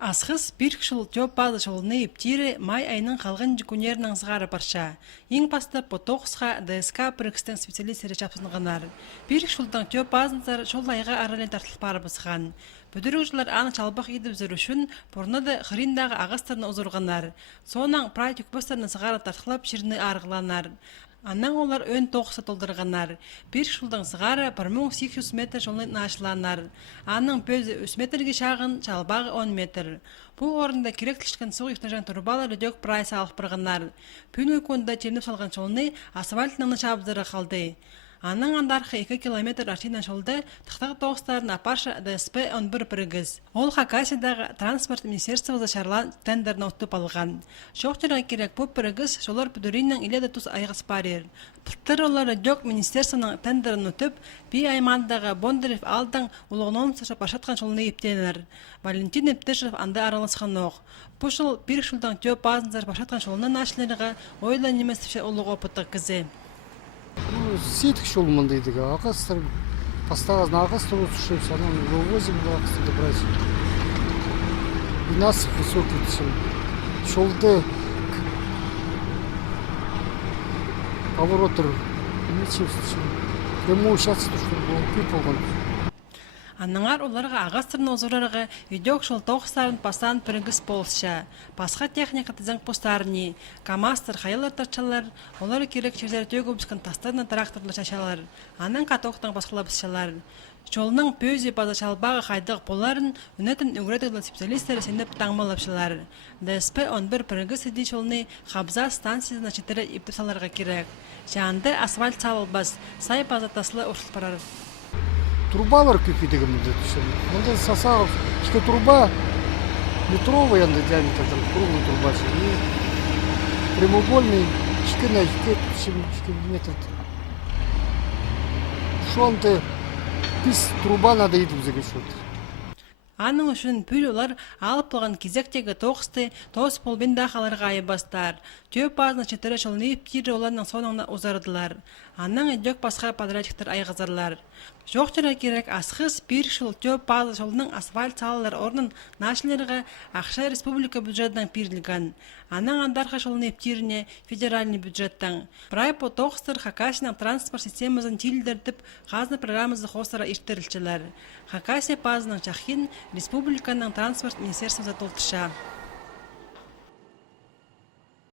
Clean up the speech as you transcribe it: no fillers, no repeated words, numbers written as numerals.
Асхыс бирк шул жоп базы шулны иптире май айның қалғын жүкөнернің сығары барша. Ең басты потоқсқа ДСК бірікстің специалистері чапсынғанар. Бирк шулдың жоп базындар шул айға арален тартылып бары бысқан. Бүдірік аны чалбақ едіп зір үшін бұрнады ғыриндағы ағастарына ұзырғанар. Сонан прайтик бостарына сығары тартылып шырны арғыланар. Аннан олар өн тоқса толдырғанар. Bir жылдың сығары 1800 метр жолын ашыланар. Анның бөзі 3 метрге шағын, чалбағы 10 метр. Бұл орында керек тілшкен суғы ефтажан тұрбалы дөк прайса алып бірғанар. Пүн өконда черніп салған жолыны асфальтының шабыздыры қалды. Анның андарқы 2 километр артынан жолды тұқтағы тоғыстарын апарша ДСП 11 бірігіз. Ол Хакасиядағы транспорт министерствосы шарлан тендерін өттіп алған. Шоқтырға керек бұл бірігіз жолар бүдіріннің иледі тұс айғыз барер. Бұттыр олары дөк министерствоның тендерін өтіп, бей аймандағы Бондарев алдың ұлығын сашап ашатқан жолыны ептенер. Валентин Ептешев анда аралысқан оқ. Бұл жыл бір жылдан дөп базынзар башатқан жолының ашылырыға ойлы неместіпше ұлығы опыттық кізі. Сетк шел мандайдык, ағастар поставаз на ағастар отсушився, вывозим ағастар добрать. И нас высокий тишин. Шолды повороттар нечем случай. Прямой участок, что был пиполган. Аннаңар оларға ағастырны озырарға үйдек жол тоқыстарын пасан бірігіс болша. Басқа техника тізің постарыны, камастыр, қайылар тарчалар, олары керек жердер төгі өбіскен тастарына тракторлы шашалар. Анның қатоқтың басқыла бісшалар. Жолының пөзі база шалбағы қайдық боларын үнетін үңгіретіглі специалистері сеніп таңмалапшылар. ДСП 11 бірігіс еді жолыны Қабза станциясына жетері ептіп саларға керек. Жанды асфальт салылбас, сай база таслы ұршыл барар. Трубалар көкейдегі міндет үшін. Мұнда сасағып, ішкі труба метровый янда диаметр, круглый труба. И прямоугольный, ішкі на ішкі метр. Шонты, пис труба надо едіп зәгешет. Аның үшін пүл олар алып болған кезектегі тоқысты тоғыз полбен дақаларға айы бастар. Төп базына четірі жолыны ептері оларының соныңына ұзардылар. Анның өдек басқа подрядчиктер айғызарлар. Жоқтыра керек асқыз бір жыл төп базы жолының асфальт салылар орнын нашыларға ақша республика бюджетінің берілген. Анның андарқа жолыны ептеріне федеральный бюджеттің. Брай по тоқыстыр Хакасияның транспорт системасын тилдердіп ғазны программызы қостыра ештерілчілер. Хакасия базының жақын республиканың транспорт министерствосы толтыша.